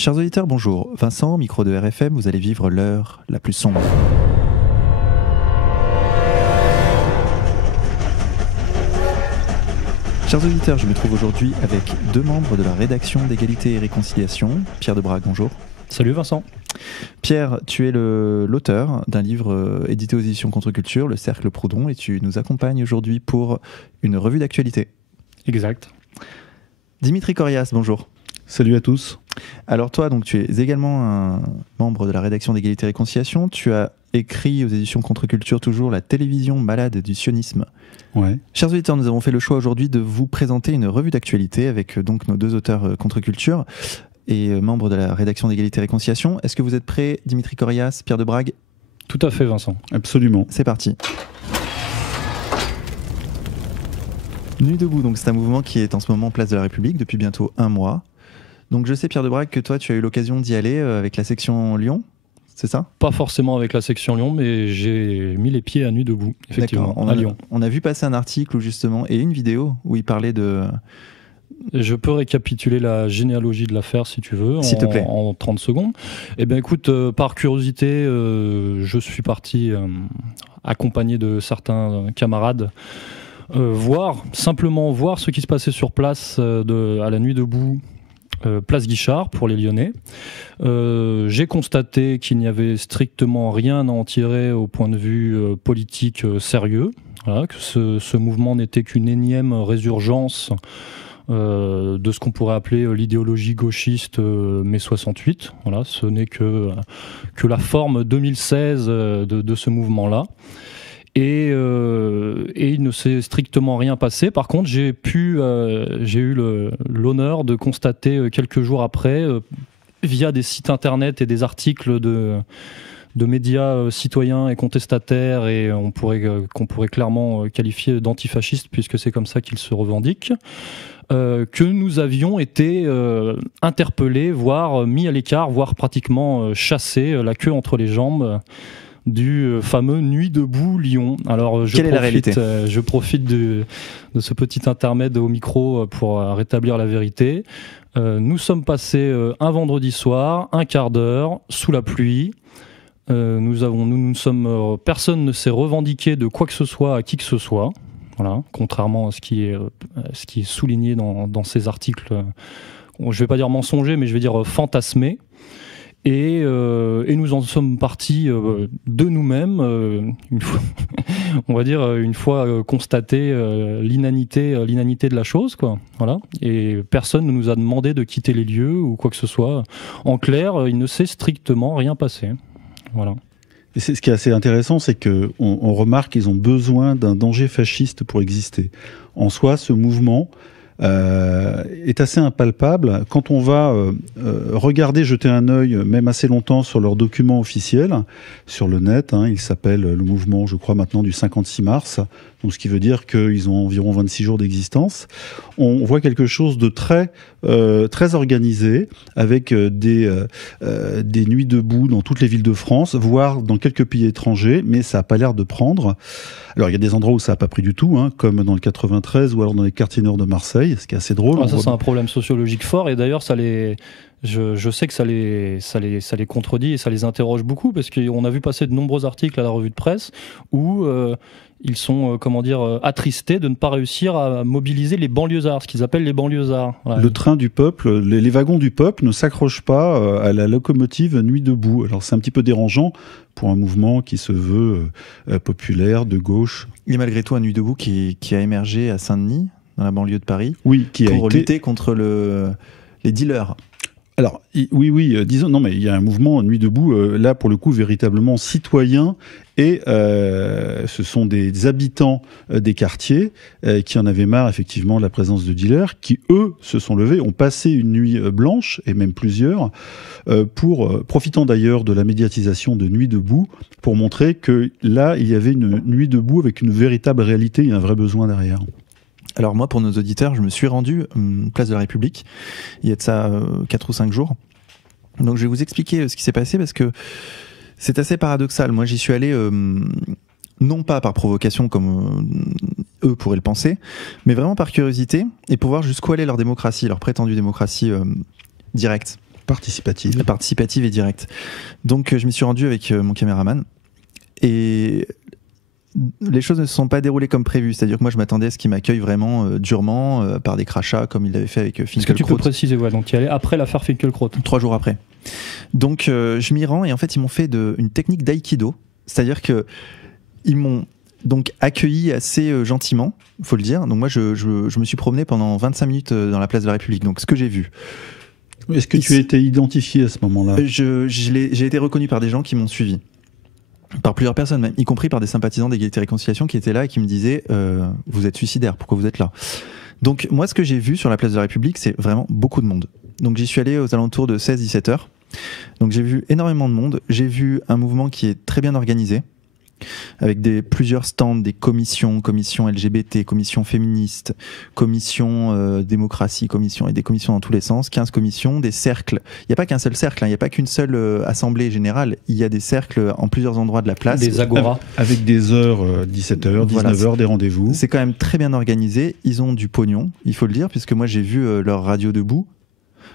Chers auditeurs, bonjour. Vincent, micro de RFM, vous allez vivre l'heure la plus sombre. Chers auditeurs, je me trouve aujourd'hui avec deux membres de la rédaction d'Égalité et Réconciliation. Pierre Debrague, bonjour. Salut Vincent. Pierre, tu es l'auteur d'un livre édité aux éditions Contre-Culture, Le Cercle Proudhon, et tu nous accompagnes aujourd'hui pour une revue d'actualité. Exact. Dimitri Corias, bonjour. Salut à tous. Alors toi, donc, tu es également un membre de la rédaction d'Égalité et Réconciliation. Tu as écrit aux éditions Contre-Culture toujours La télévision malade du sionisme. Ouais. Chers auditeurs, nous avons fait le choix aujourd'hui de vous présenter une revue d'actualité avec donc nos deux auteurs Contre-Culture et membres de la rédaction d'Égalité et Réconciliation. Est-ce que vous êtes prêts, Dimitri Corias, Pierre Debrague ? Tout à fait Vincent. Absolument. C'est parti. Nuit debout, donc c'est un mouvement qui est en ce moment place de la République depuis bientôt un mois. Donc je sais, Pierre Debrague, que toi tu as eu l'occasion d'y aller avec la section Lyon, c'est ça ? Pas forcément avec la section Lyon, mais j'ai mis les pieds à Nuit debout, effectivement, à Lyon. On a vu passer un article où justement, et une vidéo où il parlait de... Je peux récapituler la généalogie de l'affaire si tu veux, S'il te plaît. En 30 secondes. Eh bien écoute, par curiosité, je suis parti accompagné de certains camarades simplement voir ce qui se passait sur place à la Nuit debout, place Guichard pour les Lyonnais. J'ai constaté qu'il n'y avait strictement rien à en tirer au point de vue politique sérieux, voilà, que ce mouvement n'était qu'une énième résurgence de ce qu'on pourrait appeler l'idéologie gauchiste mai 68. Voilà, ce n'est que la forme 2016 de ce mouvement-là. Et il ne s'est strictement rien passé. Par contre, j'ai eu l'honneur de constater quelques jours après, via des sites internet et des articles de médias citoyens et contestataires, et qu'on pourrait clairement qualifier d'antifascistes, puisque c'est comme ça qu'ils se revendiquent, que nous avions été interpellés, voire mis à l'écart, voire pratiquement chassés, la queue entre les jambes, du fameux Nuit debout Lyon. Alors je profite de ce petit intermède au micro pour rétablir la vérité. Nous sommes passés un vendredi soir, un quart d'heure, sous la pluie. Personne ne s'est revendiqué de quoi que ce soit à qui que ce soit. Voilà, contrairement à ce qui est souligné dans ces articles. Je ne vais pas dire mensonger, mais je vais dire fantasmé. Et nous en sommes partis de nous-mêmes, une fois constaté l'inanité de la chose, quoi. Voilà. Et personne ne nous a demandé de quitter les lieux ou quoi que ce soit. En clair, il ne s'est strictement rien passé. Voilà. Et ce qui est assez intéressant, c'est qu'on remarque qu'ils ont besoin d'un danger fasciste pour exister. En soi, ce mouvement est assez impalpable. Quand on va regarder, jeter un œil, même assez longtemps, sur leurs documents officiels, sur le net, il s'appelle le mouvement, je crois maintenant, du 56 mars, donc ce qui veut dire qu'ils ont environ 26 jours d'existence. On voit quelque chose de très organisé, avec des nuits debout dans toutes les villes de France, voire dans quelques pays étrangers, mais ça n'a pas l'air de prendre. Alors il y a des endroits où ça n'a pas pris du tout, comme dans le 93 ou alors dans les quartiers nord de Marseille, ce qui est assez drôle. Ça c'est un problème sociologique fort, et d'ailleurs je sais que ça les contredit et ça les interroge beaucoup, parce qu'on a vu passer de nombreux articles à la revue de presse où ils sont attristés de ne pas réussir à mobiliser les banlieusards, ce qu'ils appellent les banlieusards. Voilà. Le train du peuple, les wagons du peuple ne s'accrochent pas à la locomotive Nuit debout. Alors c'est un petit peu dérangeant pour un mouvement qui se veut populaire, de gauche. Il y a malgré tout un Nuit debout qui a émergé à Saint-Denis, dans la banlieue de Paris, pour lutter contre les dealers. Alors, oui, disons, non, mais il y a un mouvement Nuit debout, là, pour le coup, véritablement citoyen, et ce sont des habitants des quartiers qui en avaient marre, effectivement, de la présence de dealers, qui, eux, se sont levés, ont passé une nuit blanche, et même plusieurs, profitant d'ailleurs de la médiatisation de Nuit debout, pour montrer que là, il y avait une Nuit debout avec une véritable réalité et un vrai besoin derrière. Alors moi, pour nos auditeurs, je me suis rendu place de la République, il y a de ça 4 ou 5 jours. Donc je vais vous expliquer ce qui s'est passé, parce que c'est assez paradoxal. Moi, j'y suis allé non pas par provocation comme eux pourraient le penser, mais vraiment par curiosité, et pour voir jusqu'où allait leur démocratie, leur prétendue démocratie directe. Participative. Participative et directe. Donc je m'y suis rendu avec mon caméraman et les choses ne se sont pas déroulées comme prévu. C'est-à-dire que moi je m'attendais à ce qu'il m'accueille vraiment durement par des crachats comme il l'avait fait avec Finkielkraut. Est-ce que tu peux préciser, donc tu y allais après l'affaire Finkielkraut. 3 jours après. Donc je m'y rends et en fait ils m'ont fait une technique d'aïkido. C'est-à-dire que ils m'ont donc accueilli assez gentiment, il faut le dire. Donc moi je me suis promené pendant 25 minutes dans la place de la République. Donc ce que j'ai vu. Est-ce que tu as été identifié à ce moment-là ? J'ai été reconnu par des gens qui m'ont suivi. Par plusieurs personnes même, y compris par des sympathisants d'égalité et réconciliation qui étaient là et qui me disaient vous êtes suicidaire, pourquoi vous êtes là ? Donc moi ce que j'ai vu sur la place de la République, c'est vraiment beaucoup de monde. Donc j'y suis allé aux alentours de 16-17 heures. Donc j'ai vu énormément de monde, j'ai vu un mouvement qui est très bien organisé, avec plusieurs stands, des commissions LGBT, commissions féministes, commissions démocratie, et des commissions dans tous les sens, 15 commissions, des cercles. Il n'y a pas qu'un seul cercle, il n'y a pas qu'une seule assemblée générale, il y a des cercles en plusieurs endroits de la place. Des agoras. Avec des heures, 17h, 19h, des rendez-vous. C'est quand même très bien organisé, ils ont du pognon, il faut le dire, puisque moi j'ai vu leur radio debout.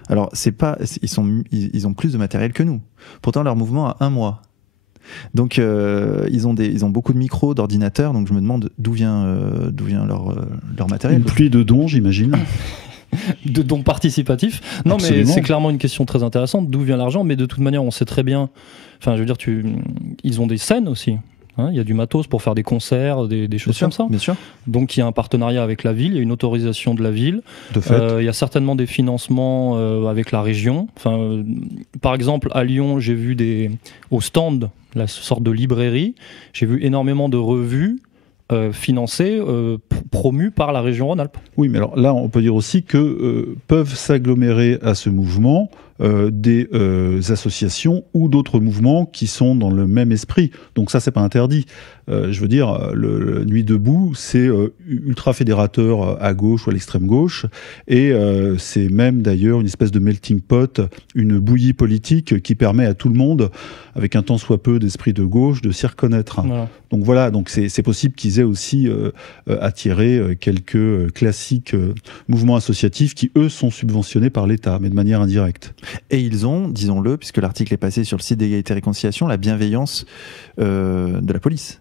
Alors ils ont plus de matériel que nous. Pourtant leur mouvement a 1 mois. Donc ils ont beaucoup de micros, d'ordinateurs, donc je me demande d'où vient leur matériel. Une pluie de dons, j'imagine. De dons participatifs. Non, Absolument. mais c'est clairement une question très intéressante. D'où vient l'argent ? Mais de toute manière, on sait très bien. Enfin, je veux dire, ils ont des scènes aussi. Il y a du matos pour faire des concerts, des choses comme ça. Bien sûr. Donc il y a un partenariat avec la ville, il y a une autorisation de la ville. De fait. Il y a certainement des financements avec la région. Enfin, par exemple, à Lyon, j'ai vu au stand, la sorte de librairie, j'ai vu énormément de revues financées, promues par la région Rhône-Alpes. Oui, mais alors là, on peut dire aussi que peuvent s'agglomérer à ce mouvement des associations ou d'autres mouvements qui sont dans le même esprit. Donc ça, c'est pas interdit. Je veux dire, le Nuit debout, c'est ultra fédérateur à gauche ou à l'extrême gauche, et c'est même d'ailleurs une espèce de melting pot, une bouillie politique qui permet à tout le monde, avec un tant soit peu d'esprit de gauche, de s'y reconnaître. Voilà. Donc voilà, donc c'est possible qu'ils aient aussi attiré quelques classiques mouvements associatifs qui, eux, sont subventionnés par l'État, mais de manière indirecte. Et ils ont, disons-le, puisque l'article est passé sur le site d'égalité et réconciliation, la bienveillance de la police.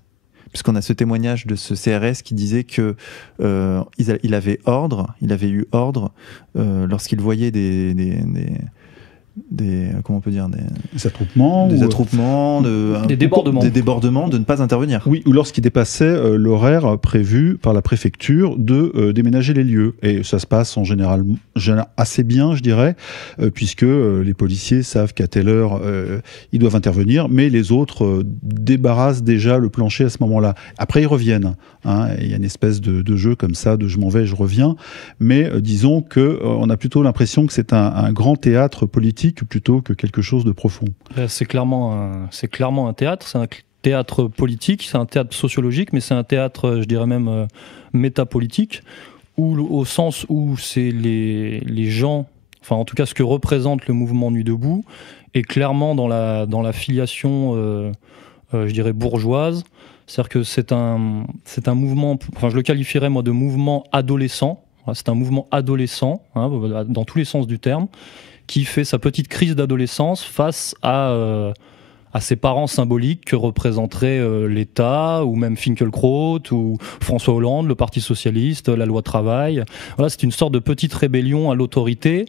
Puisqu'on a ce témoignage de ce CRS qui disait que il avait eu ordre lorsqu'il voyait comment on peut dire, Des attroupements, des débordements, de ne pas intervenir. Oui, ou lorsqu'il dépassait l'horaire prévu par la préfecture de déménager les lieux. Et ça se passe en général assez bien, je dirais, puisque les policiers savent qu'à telle heure ils doivent intervenir, mais les autres débarrassent déjà le plancher à ce moment-là. Après, ils reviennent. Il y a une espèce de jeu comme ça, de je m'en vais, je reviens. Mais disons qu'on a plutôt l'impression que c'est un grand théâtre politique plutôt que quelque chose de profond. C'est clairement un théâtre, c'est un théâtre politique, c'est un théâtre sociologique, mais c'est un théâtre, je dirais même, métapolitique, au sens où c'est les gens, enfin en tout cas ce que représente le mouvement Nuit debout, est clairement dans la filiation, je dirais, bourgeoise. C'est-à-dire que c'est un mouvement, enfin je le qualifierais moi de mouvement adolescent, c'est un mouvement adolescent, dans tous les sens du terme, qui fait sa petite crise d'adolescence face à ses parents symboliques que représenteraient l'État, ou même Finkielkraut, ou François Hollande, le Parti Socialiste, la loi travail. Voilà, c'est une sorte de petite rébellion à l'autorité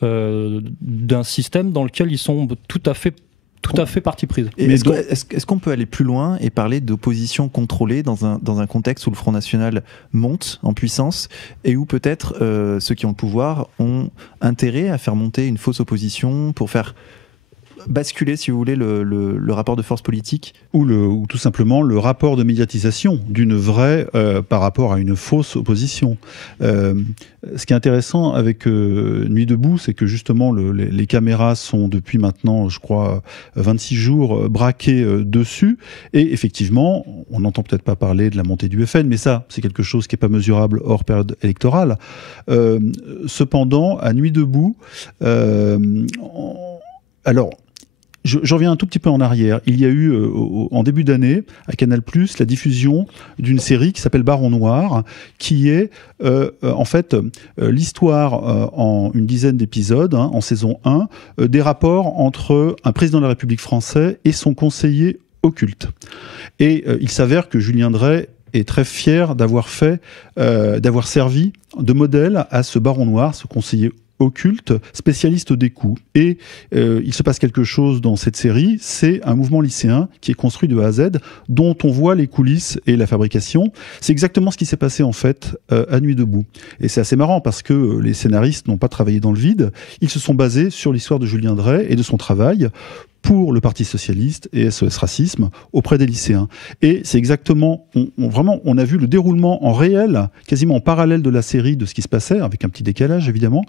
d'un système dans lequel ils sont tout à fait partie prise. Est-ce qu'on peut aller plus loin et parler d'opposition contrôlée dans un contexte où le Front National monte en puissance et où peut-être ceux qui ont le pouvoir ont intérêt à faire monter une fausse opposition pour faire basculer, si vous voulez, le rapport de force politique, ou tout simplement le rapport de médiatisation d'une vraie par rapport à une fausse opposition. Ce qui est intéressant avec Nuit debout, c'est que justement les caméras sont depuis maintenant, je crois, 26 jours braquées dessus, et effectivement, on n'entend peut-être pas parler de la montée du FN, mais ça, c'est quelque chose qui n'est pas mesurable hors période électorale. Cependant, à Nuit debout, alors, Je reviens un tout petit peu en arrière. Il y a eu, en début d'année, à Canal+, la diffusion d'une série qui s'appelle Baron Noir, qui est en fait l'histoire en une dizaine d'épisodes, en saison 1, des rapports entre un président de la République français et son conseiller occulte. Et il s'avère que Julien Dray est très fier d'avoir servi de modèle à ce Baron Noir, ce conseiller occulte, spécialiste des coups. Et il se passe quelque chose dans cette série, c'est un mouvement lycéen qui est construit de A à Z, dont on voit les coulisses et la fabrication. C'est exactement ce qui s'est passé en fait à Nuit debout. Et c'est assez marrant parce que les scénaristes n'ont pas travaillé dans le vide, ils se sont basés sur l'histoire de Julien Dray et de son travail pour le Parti Socialiste et SOS Racisme auprès des lycéens. Et c'est exactement, on a vu le déroulement en réel, quasiment en parallèle de la série, de ce qui se passait, avec un petit décalage évidemment.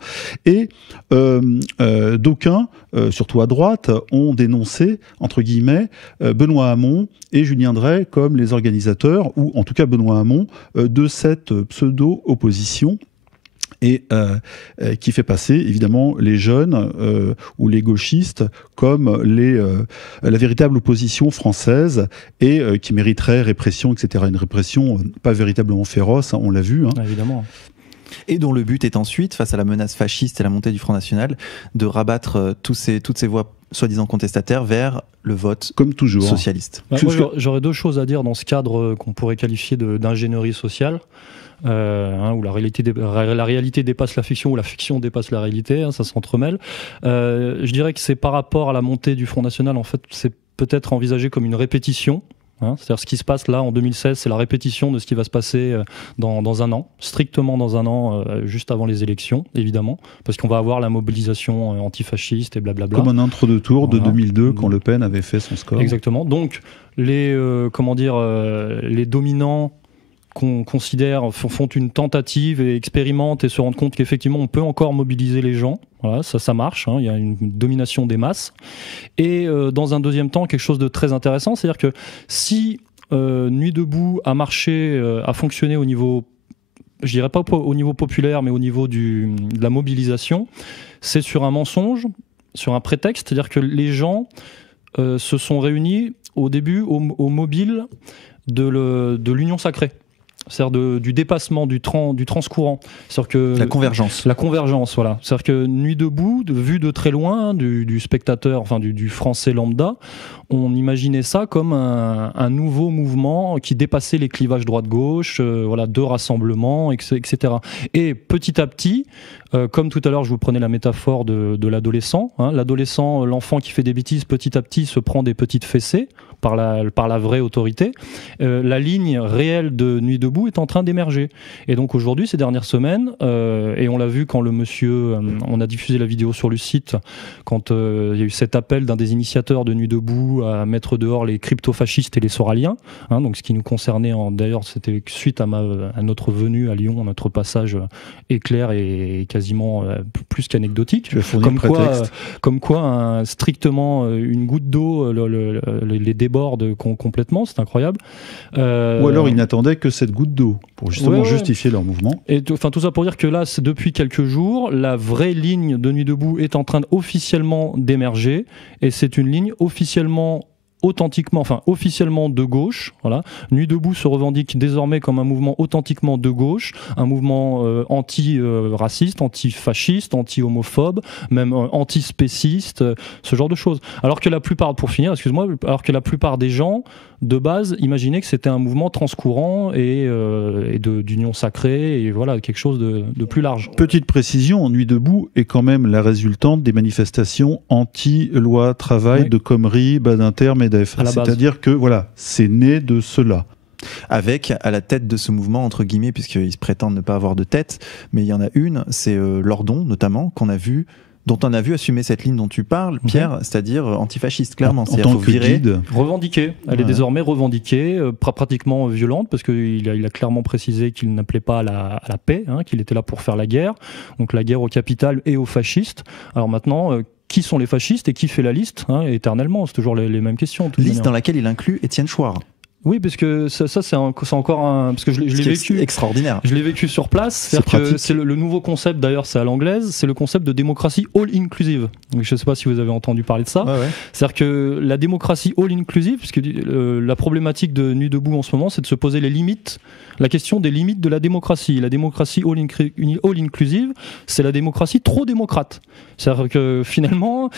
Et d'aucuns, surtout à droite, ont dénoncé, entre guillemets, Benoît Hamon et Julien Dray comme les organisateurs, ou en tout cas Benoît Hamon, de cette pseudo-opposition. Et qui fait passer évidemment les jeunes ou les gauchistes comme la véritable opposition française et qui mériterait répression, etc. Une répression pas véritablement féroce, on l'a vu. Évidemment. Et dont le but est ensuite, face à la menace fasciste et la montée du Front National, de rabattre toutes ces voix soi-disant contestataires vers le vote comme toujours socialiste. Moi, j'aurais deux choses à dire dans ce cadre qu'on pourrait qualifier d'ingénierie sociale. Où la réalité dépasse la fiction, ou la fiction dépasse la réalité, ça s'entremêle. Je dirais que c'est par rapport à la montée du Front National, en fait, c'est peut-être envisagé comme une répétition. C'est-à-dire ce qui se passe là en 2016, c'est la répétition de ce qui va se passer dans un an, strictement dans un an, juste avant les élections, évidemment, parce qu'on va avoir la mobilisation antifasciste et blablabla. Comme un entre-deux-tours de 2002, quand Le Pen avait fait son score. Exactement. Donc, les dominants qu'on considère font une tentative et expérimentent et se rendent compte qu'effectivement on peut encore mobiliser les gens. Voilà, ça marche, il y a une domination des masses. Et dans un deuxième temps, quelque chose de très intéressant, c'est-à-dire que si Nuit debout a marché, a fonctionné au niveau, je dirais pas au niveau populaire, mais au niveau de la mobilisation, c'est sur un mensonge, sur un prétexte, c'est-à-dire que les gens se sont réunis au début au mobile de l'union sacrée. C'est-à-dire du dépassement du transcourant. C'est-à-dire que la convergence. La convergence, voilà. C'est-à-dire que Nuit debout, vu de très loin, du spectateur, enfin du français lambda, on imaginait ça comme un nouveau mouvement qui dépassait les clivages droite-gauche, de rassemblement, etc. Et petit à petit, comme tout à l'heure, je vous prenais la métaphore de l'adolescent. L'adolescent, l'enfant qui fait des bêtises, petit à petit se prend des petites fessées par la vraie autorité. La ligne réelle de Nuit debout est en train d'émerger. Et donc aujourd'hui, ces dernières semaines, et on l'a vu quand on a diffusé la vidéo sur le site, quand il y a eu cet appel d'un des initiateurs de Nuit debout à mettre dehors les crypto-fascistes et les soraliens, donc ce qui nous concernait, d'ailleurs c'était suite à notre venue à Lyon, notre passage éclair et quasiment plus qu'anecdotique. Comme quoi strictement une goutte d'eau les déborde complètement, c'est incroyable. Ou alors ils n'attendaient que cette goutte d'eau pour justement justifier leur mouvement. Et tout ça pour dire que là, c'est depuis quelques jours, la vraie ligne de Nuit debout est en train officiellement d'émerger, et c'est une ligne officiellement de gauche. Voilà. Nuit debout se revendique désormais comme un mouvement authentiquement de gauche, un mouvement anti-raciste, anti-fasciste, anti-homophobe, même anti-spéciste, ce genre de choses. Alors que la plupart des gens de base imaginaient que c'était un mouvement transcourant et d'union sacrée, et voilà, quelque chose de plus large. Petite précision, Nuit debout est quand même la résultante des manifestations anti-loi travail de Comrie, Badinter, MEDEF. C'est-à-dire que voilà, c'est né de cela. Avec, à la tête de ce mouvement, entre guillemets, puisqu'ils se prétendent ne pas avoir de tête, mais il y en a une, c'est Lordon, notamment, dont on a vu assumer cette ligne dont tu parles, Pierre, c'est-à-dire antifasciste, clairement. En tant que guide. Revendiquée. Elle est désormais revendiquée, pratiquement violente, parce qu'il a clairement précisé qu'il n'appelait pas à la paix, qu'il était là pour faire la guerre. Donc la guerre au capital et aux fascistes. Alors maintenant, qui sont les fascistes et qui fait la liste éternellement, c'est toujours les mêmes questions. Liste dans laquelle il inclut Étienne Chouard. Oui, parce que ça c'est encore un... Parce que je l'ai vécu... extraordinaire. Je l'ai vécu sur place. C'est-à-dire que c'est le nouveau concept, d'ailleurs c'est à l'anglaise, c'est le concept de démocratie all-inclusive. Donc, je ne sais pas si vous avez entendu parler de ça. Ouais. C'est-à-dire que la démocratie all-inclusive, puisque la problématique de Nuit debout en ce moment, c'est de se poser la question des limites de la démocratie. La démocratie all-inclusive, c'est la démocratie trop démocrate. C'est-à-dire que finalement,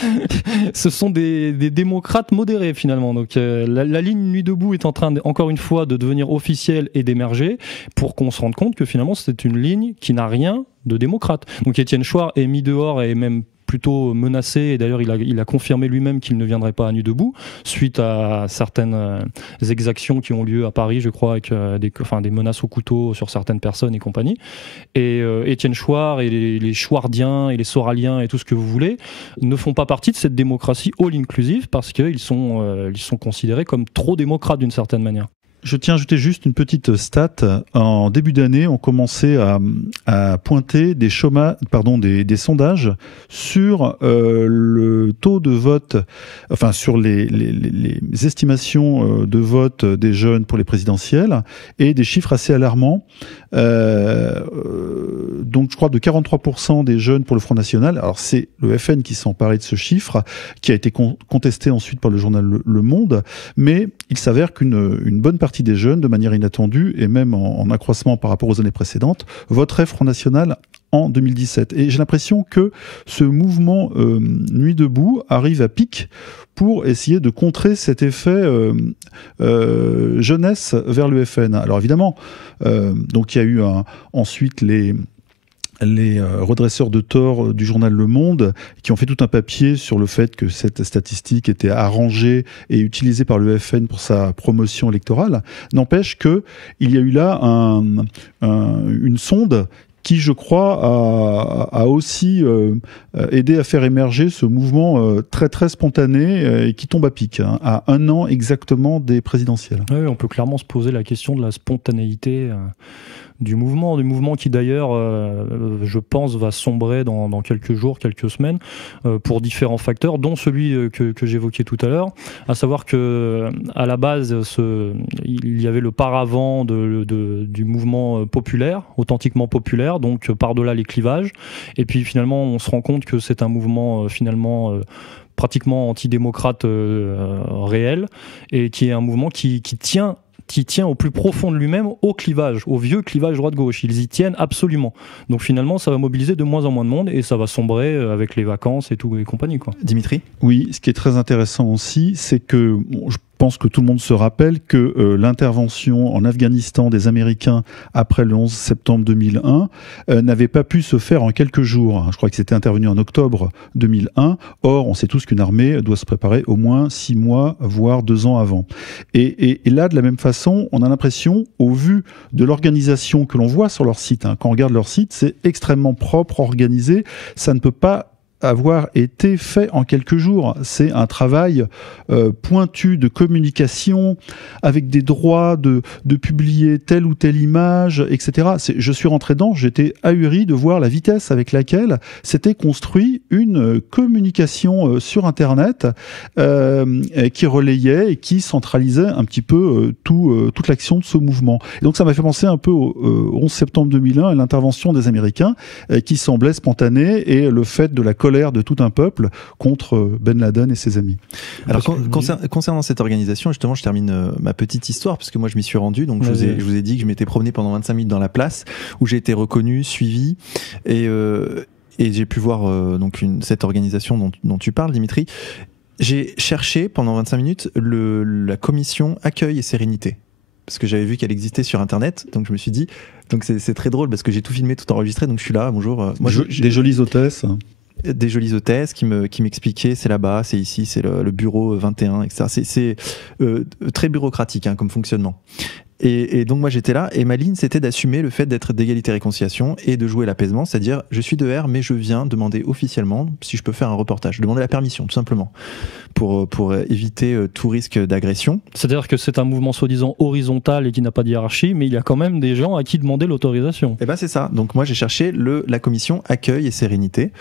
ce sont des démocrates modérés finalement. Donc la ligne Nuit debout est en train encore une fois de devenir officielle et d'émerger pour qu'on se rende compte que finalement c'est une ligne qui n'a rien de démocrate. Donc Étienne Chouard est mis dehors et même plutôt menacé, et d'ailleurs il a confirmé lui-même qu'il ne viendrait pas à Nuit debout suite à certaines exactions qui ont lieu à Paris, je crois, avec des menaces au couteau sur certaines personnes et compagnie. Et Étienne Chouard et les Chouardiens et les Soraliens et tout ce que vous voulez ne font pas partie de cette démocratie all-inclusive parce qu'ils sont considérés comme trop démocrates d'une certaine manière. Je tiens à ajouter juste une petite stat. En début d'année, on commençait à pointer des sondages sur le taux de vote, enfin sur les estimations de vote des jeunes pour les présidentielles, et des chiffres assez alarmants. Donc je crois de 43% des jeunes pour le Front National. Alors c'est le FN qui s'est emparé de ce chiffre, qui a été contesté ensuite par le journal Le Monde, mais il s'avère qu'une bonne partie des jeunes, de manière inattendue et même en accroissement par rapport aux années précédentes, voteraient Front National en 2017. Et j'ai l'impression que ce mouvement Nuit debout arrive à pic pour essayer de contrer cet effet jeunesse vers le FN. Alors évidemment, donc il y a eu ensuite les redresseurs de tort du journal Le Monde qui ont fait tout un papier sur le fait que cette statistique était arrangée et utilisée par le FN pour sa promotion électorale. N'empêche que il y a eu là une sonde qui, je crois, a aussi aidé à faire émerger ce mouvement très très spontané et qui tombe à pic, à 1 an exactement des présidentielles. Oui, on peut clairement se poser la question de la spontanéité du mouvement qui d'ailleurs, je pense, va sombrer dans quelques jours, quelques semaines, pour différents facteurs, dont celui que j'évoquais tout à l'heure, à savoir que à la base, il y avait le paravent du mouvement populaire, authentiquement populaire, donc par-delà les clivages, et puis finalement on se rend compte que c'est un mouvement pratiquement antidémocrate réel, et qui est un mouvement qui tient au plus profond de lui-même au clivage, au vieux clivage droite-gauche. Ils y tiennent absolument. Donc finalement, ça va mobiliser de moins en moins de monde et ça va sombrer avec les vacances et tout et compagnie, quoi. Dimitri ? Oui, ce qui est très intéressant aussi, c'est que je pense que tout le monde se rappelle que l'intervention en Afghanistan des Américains après le 11 septembre 2001 n'avait pas pu se faire en quelques jours. Je crois que c'était intervenu en octobre 2001. Or, on sait tous qu'une armée doit se préparer au moins 6 mois, voire 2 ans avant. Et là, de la même façon, on a l'impression, au vu de l'organisation que l'on voit sur leur site, quand on regarde leur site, c'est extrêmement propre, organisé. Ça ne peut pas avoir été fait en quelques jours. C'est un travail pointu de communication avec des droits de publier telle ou telle image, etc. Je suis rentré dedans, j'étais ahuri de voir la vitesse avec laquelle s'était construit une communication sur Internet qui relayait et qui centralisait un petit peu toute l'action de ce mouvement. Et donc ça m'a fait penser un peu au 11 septembre 2001 et l'intervention des Américains qui semblait spontanée et le fait de la colère de tout un peuple contre Ben Laden et ses amis. Alors concernant cette organisation, justement, je termine ma petite histoire parce que moi je m'y suis rendu. Donc je vous ai dit que je m'étais promené pendant 25 minutes dans la place où j'ai été reconnu, suivi et j'ai pu voir cette organisation dont tu parles, Dimitri. J'ai cherché pendant 25 minutes la commission Accueil et Sérénité. Parce que j'avais vu qu'elle existait sur Internet, donc je me suis dit, donc c'est très drôle parce que j'ai tout filmé, tout enregistré, donc je suis là, bonjour. Moi, des jolies hôtesses. Des jolies hôtesses qui m'expliquaient c'est là-bas, c'est ici, c'est le bureau 21, etc. C'est très bureaucratique comme fonctionnement. Et donc moi j'étais là et ma ligne c'était d'assumer le fait d'être d'égalité-réconciliation et de jouer l'apaisement, c'est-à-dire je suis de R mais je viens demander officiellement si je peux faire un reportage, demander la permission tout simplement pour éviter tout risque d'agression. C'est-à-dire que c'est un mouvement soi-disant horizontal et qui n'a pas de hiérarchie, mais il y a quand même des gens à qui demander l'autorisation. Et ben c'est ça, donc moi j'ai cherché la commission Accueil et Sérénité.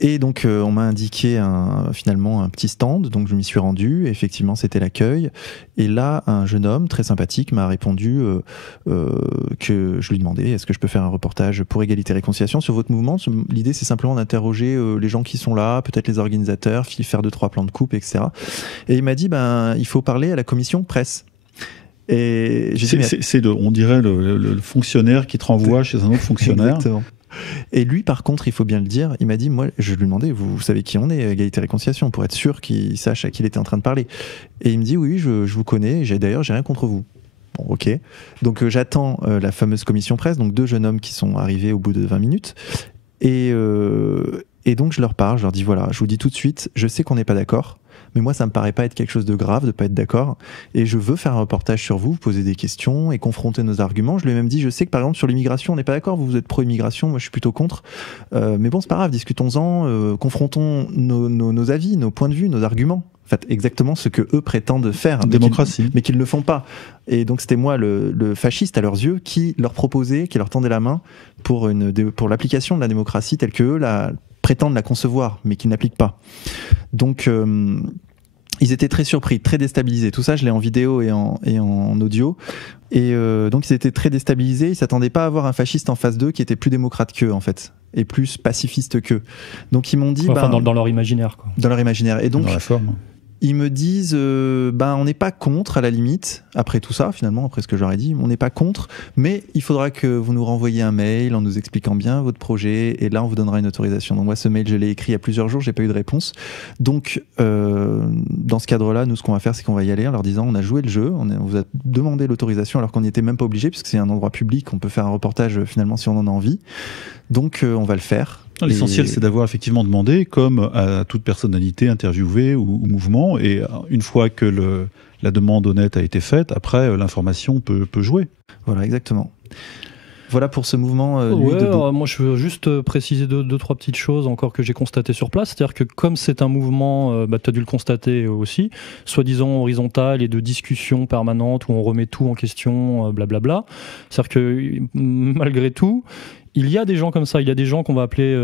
Et donc on m'a indiqué finalement un petit stand, donc je m'y suis rendu, effectivement c'était l'accueil, et là un jeune homme très sympathique m'a répondu que je lui demandais est-ce que je peux faire un reportage pour Égalité et Réconciliation sur votre mouvement. L'idée c'est simplement d'interroger les gens qui sont là, peut-être les organisateurs, faire 2-3 plans de coupe, etc. Et il m'a dit il faut parler à la commission presse. Et on dirait le fonctionnaire qui te renvoie chez un autre fonctionnaire. Exactement. Et lui, par contre, il faut bien le dire, il m'a dit, moi, je lui demandais, vous savez qui on est, Égalité et Réconciliation, pour être sûr qu'il sache à qui il était en train de parler. Et il me dit, oui, je vous connais, d'ailleurs, j'ai rien contre vous. Bon, ok. Donc j'attends la fameuse commission presse, donc 2 jeunes hommes qui sont arrivés au bout de 20 minutes. Et donc je leur parle, je leur dis, voilà, je vous dis tout de suite, je sais qu'on n'est pas d'accord, mais moi ça me paraît pas être quelque chose de grave de pas être d'accord, et je veux faire un reportage sur vous, poser des questions et confronter nos arguments. Je lui ai même dit, je sais que par exemple sur l'immigration on n'est pas d'accord, vous êtes pro-immigration, moi je suis plutôt contre, mais bon c'est pas grave, discutons-en, confrontons nos avis, nos points de vue, nos arguments. En fait, exactement ce que eux prétendent faire, mais qu'ils ne font pas. Et donc c'était moi le fasciste à leurs yeux qui leur proposait, qui leur tendait la main pour l'application de la démocratie telle que eux prétendent la concevoir, mais qu'ils n'appliquent pas. Donc ils étaient très surpris, très déstabilisés. Tout ça, je l'ai en vidéo et en audio. Et donc ils étaient très déstabilisés. Ils s'attendaient pas à avoir un fasciste en face d'eux qui était plus démocrate qu'eux en fait, et plus pacifiste qu'eux. Donc ils m'ont dit, dans leur imaginaire, quoi. Dans leur imaginaire. Et donc dans la forme. Ils me disent, on n'est pas contre à la limite, après tout ça finalement, après ce que j'aurais dit, on n'est pas contre, mais il faudra que vous nous renvoyiez un mail en nous expliquant bien votre projet, et là on vous donnera une autorisation. Donc moi ce mail je l'ai écrit il y a plusieurs jours, j'ai pas eu de réponse. Donc dans ce cadre-là, nous ce qu'on va faire c'est qu'on va y aller en leur disant on a joué le jeu, on vous a demandé l'autorisation alors qu'on n'y était même pas obligé puisque c'est un endroit public, on peut faire un reportage finalement si on en a envie. Donc on va le faire. L'essentiel, c'est d'avoir effectivement demandé, comme à toute personnalité interviewée ou mouvement, et une fois que la demande honnête a été faite, après, l'information peut jouer. Voilà, exactement. Voilà pour ce mouvement Nuit Debout. Debout. Moi, je veux juste préciser deux, trois petites choses encore que j'ai constatées sur place. C'est-à-dire que comme c'est un mouvement, tu as dû le constater aussi, soi-disant horizontal et de discussion permanente où on remet tout en question, blablabla. C'est-à-dire que malgré tout, il y a des gens comme ça, il y a des gens qu'on va appeler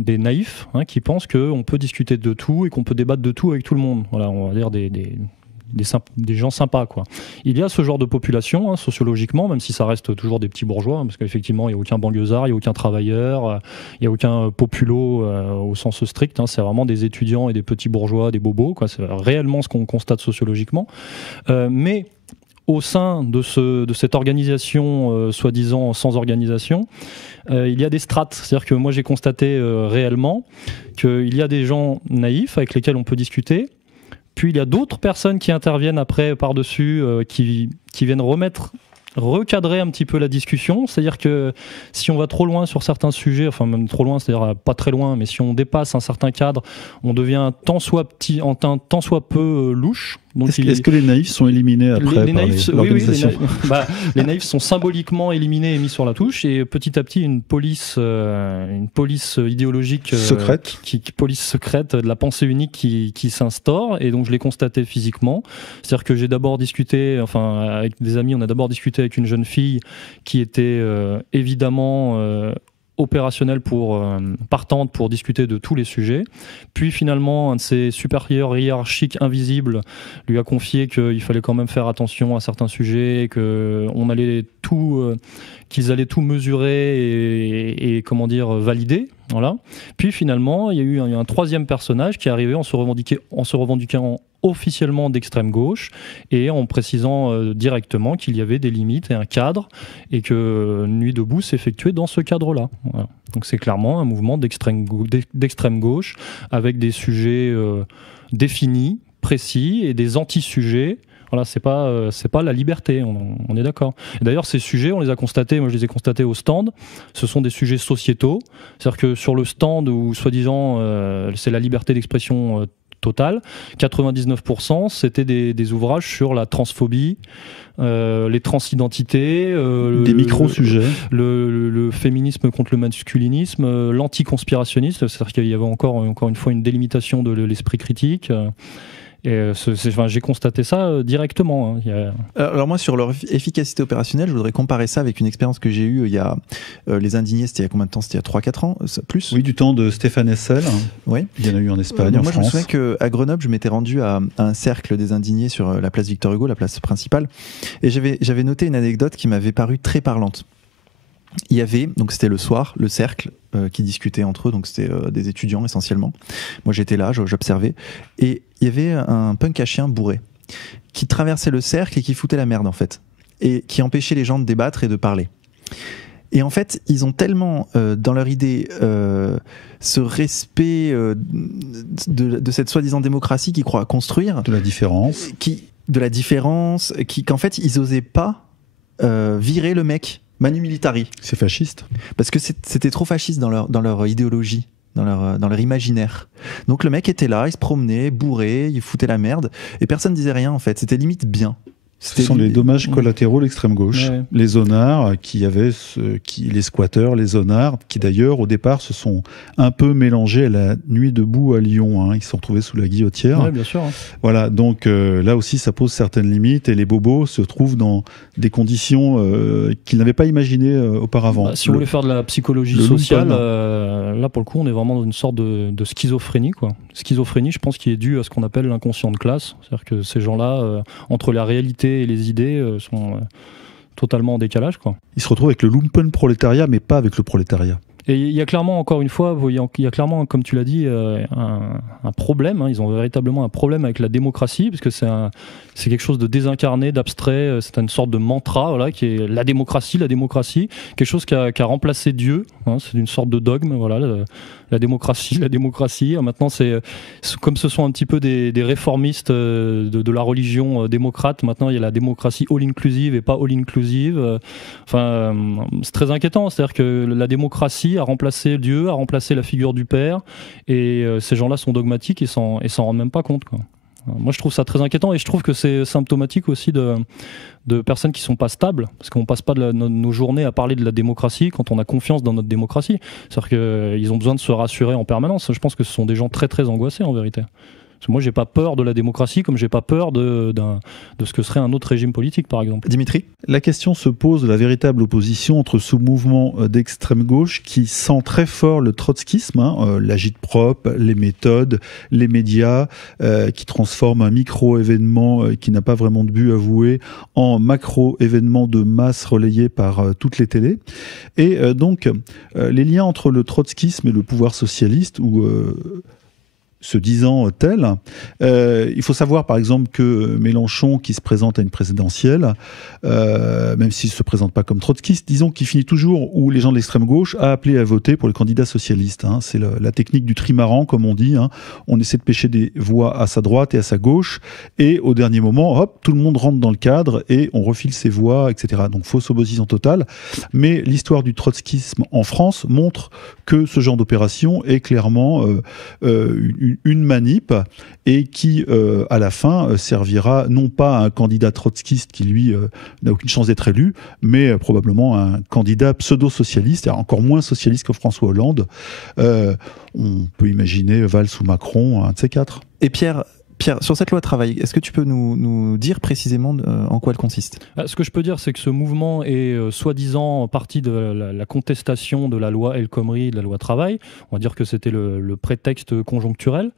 des naïfs, qui pensent qu'on peut discuter de tout et qu'on peut débattre de tout avec tout le monde. Voilà, on va dire des gens sympas, quoi. Il y a ce genre de population, sociologiquement, même si ça reste toujours des petits bourgeois, parce qu'effectivement, il n'y a aucun banlieusard, il n'y a aucun travailleur, il n'y a aucun populo au sens strict. C'est vraiment des étudiants et des petits bourgeois, des bobos, quoi. C'est réellement ce qu'on constate sociologiquement. Mais au sein de cette organisation soi-disant sans organisation, il y a des strates. C'est-à-dire que moi j'ai constaté réellement qu'il y a des gens naïfs avec lesquels on peut discuter, puis il y a d'autres personnes qui interviennent après par-dessus, qui viennent recadrer un petit peu la discussion. C'est-à-dire que si on va trop loin sur certains sujets, enfin même trop loin, c'est-à-dire pas très loin, mais si on dépasse un certain cadre, on devient tant soit peu louche. Est-ce que les naïfs sont éliminés après les naïfs, par l'organisation ? Les naïfs sont symboliquement éliminés et mis sur la touche, et petit à petit une police idéologique secrète, police secrète de la pensée unique qui s'instaure. Et donc je l'ai constaté physiquement. C'est-à-dire que j'ai d'abord discuté, avec des amis, on a d'abord discuté avec une jeune fille qui était évidemment opérationnelle partante pour discuter de tous les sujets. Puis finalement, un de ses supérieurs hiérarchiques invisibles lui a confié qu'il fallait quand même faire attention à certains sujets, qu'ils allaient tout mesurer et comment dire, valider. Voilà. Puis finalement, il y a eu un troisième personnage qui est arrivé en se revendiquant officiellement d'extrême gauche et en précisant directement qu'il y avait des limites et un cadre, et que Nuit Debout s'effectuait dans ce cadre-là. Voilà. Donc c'est clairement un mouvement d'extrême gauche avec des sujets définis, précis, et des anti-sujets. Voilà, c'est pas la liberté, on est d'accord. Et d'ailleurs, ces sujets, on les a constatés, moi je les ai constatés au stand, ce sont des sujets sociétaux. C'est-à-dire que sur le stand où, soi-disant, c'est la liberté d'expression totale, 99% c'était des ouvrages sur la transphobie, les transidentités, des micro-sujets, le féminisme contre le masculinisme, l'anticonspirationniste, c'est-à-dire qu'il y avait encore une fois une délimitation de l'esprit critique. Et j'ai constaté ça directement. Alors moi, sur leur efficacité opérationnelle, je voudrais comparer ça avec une expérience que j'ai eue il y a... les Indignés, c'était il y a combien de temps? C'était il y a 3-4 ans, plus? Oui, du temps de Stéphane Hessel. Oui. Il y en a eu en Espagne, en moi, France. Je me souviens qu'à Grenoble, je m'étais rendu à un cercle des Indignés sur la place Victor Hugo, la place principale. Et j'avais noté une anecdote qui m'avait paru très parlante. Il y avait, donc c'était le soir, le cercle qui discutait entre eux, donc c'était des étudiants essentiellement. Moi j'étais là, j'observais, et il y avait un punk à chien bourré qui traversait le cercle et qui foutait la merde en fait, et qui empêchait les gens de débattre et de parler. Et en fait, ils ont tellement dans leur idée ce respect de cette soi-disant démocratie qu'ils croient construire, de la différence, qu'en fait ils osaient pas virer le mec. Manu Militari. C'est fasciste. Parce que c'était trop fasciste dans leur idéologie, dans leur imaginaire. Donc le mec était là, il se promenait, bourré, il foutait la merde, et personne disait rien en fait. C'était limite bien. Ce sont les dommages collatéraux de l'extrême gauche. Ouais. Les zonards, les squatteurs, les zonards, qui d'ailleurs au départ se sont un peu mélangés à la nuit debout à Lyon. Hein. Ils se sont retrouvés sous la guillotière. Oui, bien sûr. Voilà, donc là aussi ça pose certaines limites et les bobos se trouvent dans des conditions qu'ils n'avaient pas imaginées auparavant. Si vous voulez faire de la psychologie sociale, là pour le coup on est vraiment dans une sorte de schizophrénie, quoi. Schizophrénie, je pense, qui est due à ce qu'on appelle l'inconscient de classe. C'est-à-dire que ces gens-là, entre la réalité et les idées, sont totalement en décalage, quoi. Ils se retrouvent avec le lumpenprolétariat, mais pas avec le prolétariat. Et il y a clairement, encore une fois, il y a clairement, comme tu l'as dit, un problème. Hein. Ils ont véritablement un problème avec la démocratie, parce que c'est quelque chose de désincarné, d'abstrait. C'est une sorte de mantra, voilà, qui est la démocratie, quelque chose qui a remplacé Dieu. Hein. C'est une sorte de dogme, voilà, la démocratie. Maintenant, comme ce sont un petit peu des réformistes de la religion démocrate. Maintenant, il y a la démocratie all-inclusive et pas all-inclusive. C'est très inquiétant. C'est-à-dire que la démocratie a remplacé Dieu, a remplacé la figure du Père, et ces gens-là sont dogmatiques et s'en rendent même pas compte, quoi. Moi, je trouve ça très inquiétant, et je trouve que c'est symptomatique aussi de personnes qui sont pas stables, parce qu'on passe pas nos journées à parler de la démocratie quand on a confiance dans notre démocratie. C'est-à-dire qu'ils ont besoin de se rassurer en permanence. Je pense que ce sont des gens très très angoissés en vérité. Parce que moi, j'ai pas peur de la démocratie comme j'ai pas peur de ce que serait un autre régime politique, par exemple. Dimitri ? La question se pose de la véritable opposition entre ce mouvement d'extrême gauche qui sent très fort le trotskisme, l'agite-prop, les méthodes, les médias, qui transforment un micro-événement qui n'a pas vraiment de but avoué en macro-événement de masse relayé par toutes les télés. Et donc, les liens entre le trotskisme et le pouvoir socialiste, ou se disant tel. Il faut savoir par exemple que Mélenchon, qui se présente à une présidentielle, même s'il ne se présente pas comme trotskiste, disons qu'il finit toujours, où les gens de l'extrême gauche, à appeler à voter pour les candidats socialistes. Hein. C'est la technique du trimaran, comme on dit. Hein. On essaie de pêcher des voix à sa droite et à sa gauche, et au dernier moment, hop, tout le monde rentre dans le cadre et on refile ses voix, etc. Donc fausse opposition totale. Mais l'histoire du trotskisme en France montre que ce genre d'opération est clairement une manip, et qui, à la fin, servira non pas à un candidat trotskiste qui, lui, n'a aucune chance d'être élu, mais probablement à un candidat pseudo-socialiste, encore moins socialiste que François Hollande. On peut imaginer Valls ou Macron, un de ces quatre. Et Pierre, sur cette loi travail, est-ce que tu peux nous dire précisément en quoi elle consiste ? Ce que je peux dire, c'est que ce mouvement est soi-disant partie de la contestation de la loi El Khomri, de la loi travail. On va dire que c'était le prétexte conjoncturel.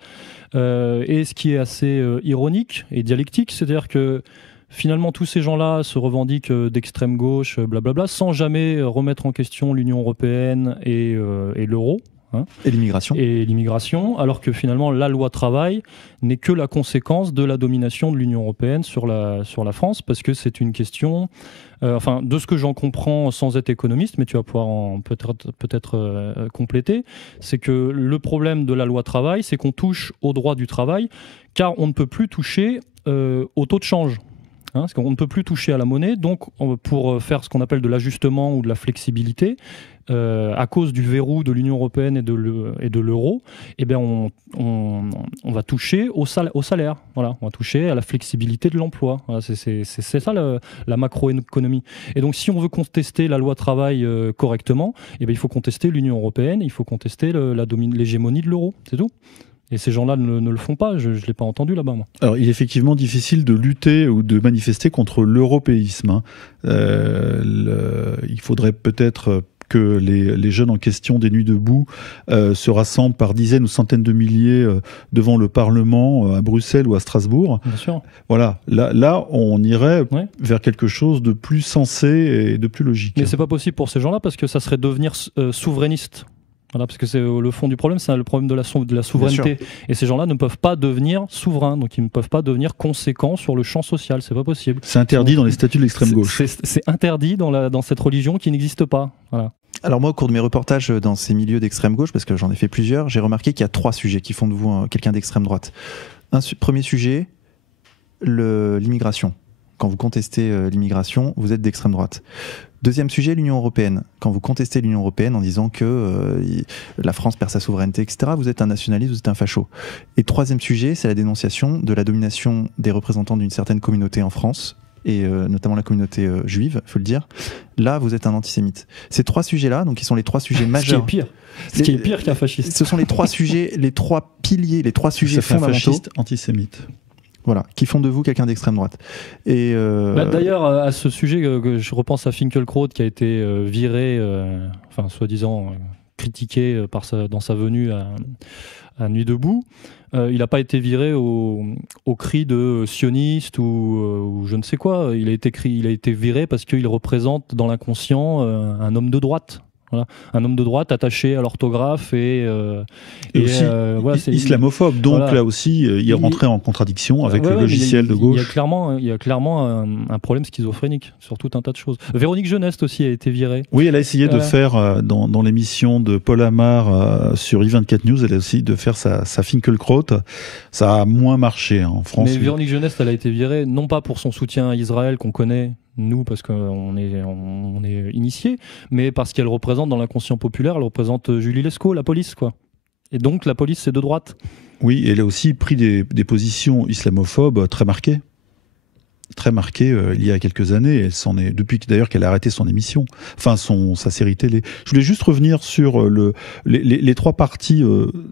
Et ce qui est assez ironique et dialectique, c'est-à-dire que finalement, tous ces gens-là se revendiquent d'extrême gauche, blablabla, sans jamais remettre en question l'Union européenne et l'euro. Hein, et l'immigration, alors que finalement la loi travail n'est que la conséquence de la domination de l'Union européenne sur la France, parce que c'est une question, de ce que j'en comprends sans être économiste, mais tu vas pouvoir peut-être compléter, c'est que le problème de la loi travail, c'est qu'on touche au droit du travail, car on ne peut plus toucher au taux de change. Parce qu'on ne peut plus toucher à la monnaie, donc pour faire ce qu'on appelle de l'ajustement ou de la flexibilité, à cause du verrou de l'Union européenne et de l'euro, eh bien on va toucher au salaire. Voilà, on va toucher à la flexibilité de l'emploi. Voilà, c'est ça la macroéconomie. Et donc si on veut contester la loi travail correctement, eh bien, il faut contester l'Union européenne, il faut contester l'hégémonie de l'euro, c'est tout. Et ces gens-là ne le font pas, je ne l'ai pas entendu là-bas, moi. Alors, il est effectivement difficile de lutter ou de manifester contre l'européisme. Il faudrait peut-être que les jeunes en question des Nuits debout se rassemblent par dizaines ou centaines de milliers devant le Parlement à Bruxelles ou à Strasbourg. Bien sûr. Voilà, là on irait vers quelque chose de plus sensé et de plus logique. Mais c'est pas possible pour ces gens-là parce que ça serait devenir souverainiste. Voilà, parce que c'est le fond du problème, c'est le problème de la souveraineté. Et ces gens-là ne peuvent pas devenir souverains, donc ils ne peuvent pas devenir conséquents sur le champ social, c'est pas possible. C'est interdit dans les statuts de l'extrême gauche. C'est interdit dans cette religion qui n'existe pas. Voilà. Alors moi, au cours de mes reportages dans ces milieux d'extrême gauche, parce que j'en ai fait plusieurs, j'ai remarqué qu'il y a 3 sujets qui font de vous quelqu'un d'extrême droite. Premier sujet, l'immigration. Quand vous contestez l'immigration, vous êtes d'extrême droite. Deuxième sujet, l'Union européenne. Quand vous contestez l'Union européenne en disant que la France perd sa souveraineté, etc., vous êtes un nationaliste, vous êtes un facho. Et troisième sujet, c'est la dénonciation de la domination des représentants d'une certaine communauté en France, et notamment la communauté juive, il faut le dire. Là, vous êtes un antisémite. Ces 3 sujets-là, donc, qui sont les 3 sujets majeurs. Ce qui est pire qu'un fasciste. Ce sont les 3 sujets, les 3 piliers, les 3 sujets fondamentaux. Fasciste, antisémite. Voilà, qui font de vous quelqu'un d'extrême droite. Et d'ailleurs, à ce sujet, que je repense à Finkielkraut qui a été viré, enfin soi-disant critiqué dans sa venue à Nuit debout. Il n'a pas été viré au cri de sioniste ou je ne sais quoi. Il a été viré parce qu'il représente dans l'inconscient un homme de droite. Voilà. Un homme de droite attaché à l'orthographe et aussi voilà, islamophobe. Donc voilà. Là aussi, il rentrait en contradiction avec le logiciel de gauche. Il y a clairement un problème schizophrénique sur tout un tas de choses. Véronique Jeuneste aussi a été virée. Oui, elle a essayé de faire, dans l'émission de Paul Amar sur i24 News, elle a essayé de faire sa Finkielkraut. Ça a moins marché en France. Mais Véronique Jeuneste, elle a été virée, non pas pour son soutien à Israël qu'on connaît, nous, parce qu'on est initiés, mais parce qu'elle représente dans l'inconscient populaire, elle représente Julie Lescaut, la police, quoi. Et donc la police, c'est de droite. Oui, et elle a aussi pris des positions islamophobes très marquées. Très marquée il y a quelques années. Elle s'en est, depuis d'ailleurs qu'elle a arrêté son émission, enfin sa série télé. Je voulais juste revenir sur les 3 parties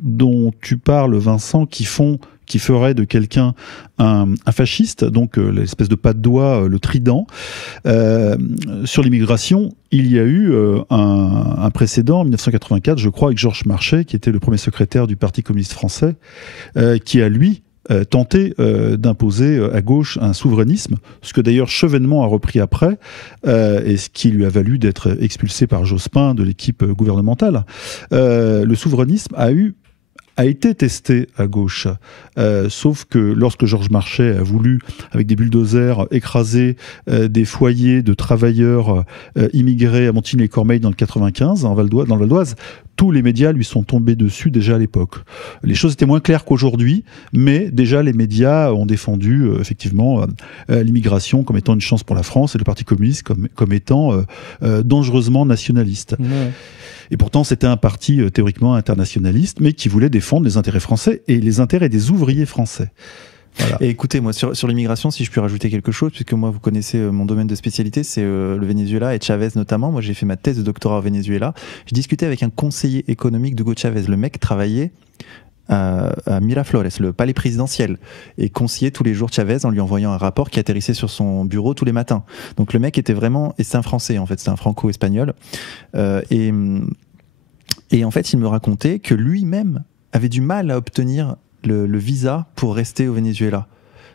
dont tu parles, Vincent, qui ferait de quelqu'un un fasciste, donc l'espèce de pas de doigt, le trident. Sur l'immigration, il y a eu un précédent en 1984, je crois, avec Georges Marchais, qui était le premier secrétaire du Parti communiste français, qui a, lui, tenté d'imposer à gauche un souverainisme, ce que d'ailleurs Chevènement a repris après, et ce qui lui a valu d'être expulsé par Jospin de l'équipe gouvernementale. Le souverainisme a été testé à gauche, sauf que lorsque Georges Marchais a voulu, avec des bulldozers, écraser des foyers de travailleurs immigrés à Montigny-les-Cormeilles dans le 95, dans le Val d'Oise, tous les médias lui sont tombés dessus déjà à l'époque. Les choses étaient moins claires qu'aujourd'hui, mais déjà les médias ont défendu effectivement l'immigration comme étant une chance pour la France et le Parti communiste comme étant dangereusement nationaliste. Ouais. Et pourtant, c'était un parti théoriquement internationaliste, mais qui voulait défendre les intérêts français et les intérêts des ouvriers français. Voilà. Et écoutez, moi, sur l'immigration, si je puis rajouter quelque chose, puisque moi, vous connaissez mon domaine de spécialité, c'est le Venezuela et Chavez notamment. Moi, j'ai fait ma thèse de doctorat au Venezuela. J'ai discuté avec un conseiller économique d'Hugo Chavez. Le mec travaillait à Miraflores, le palais présidentiel, et conseillait tous les jours Chavez en lui envoyant un rapport qui atterrissait sur son bureau tous les matins. Donc le mec était vraiment... Et c'est un Français, en fait, c'est un franco-espagnol. Et en fait, il me racontait que lui-même avait du mal à obtenir le visa pour rester au Venezuela.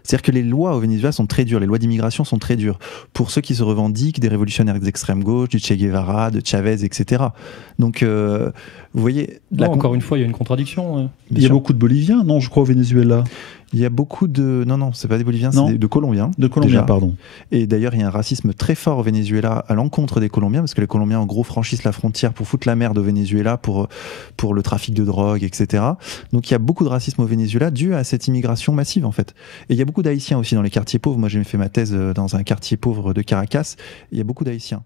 C'est-à-dire que les lois au Venezuela sont très dures, les lois d'immigration sont très dures. Pour ceux qui se revendiquent des révolutionnaires d'extrême gauche, du Che Guevara, de Chavez, etc. Donc, vous voyez... Encore une fois, il y a une contradiction. Il y a beaucoup de Boliviens, non, je crois, au Venezuela. Il y a beaucoup de... Non, c'est pas des Boliviens, c'est de Colombiens. De Colombiens, déjà. Pardon. Et d'ailleurs, il y a un racisme très fort au Venezuela à l'encontre des Colombiens, parce que les Colombiens, en gros, franchissent la frontière pour foutre la merde au Venezuela, pour le trafic de drogue, etc. Donc il y a beaucoup de racisme au Venezuela dû à cette immigration massive, en fait. Et il y a beaucoup d'Haïtiens aussi dans les quartiers pauvres. Moi, j'ai fait ma thèse dans un quartier pauvre de Caracas. Il y a beaucoup d'Haïtiens.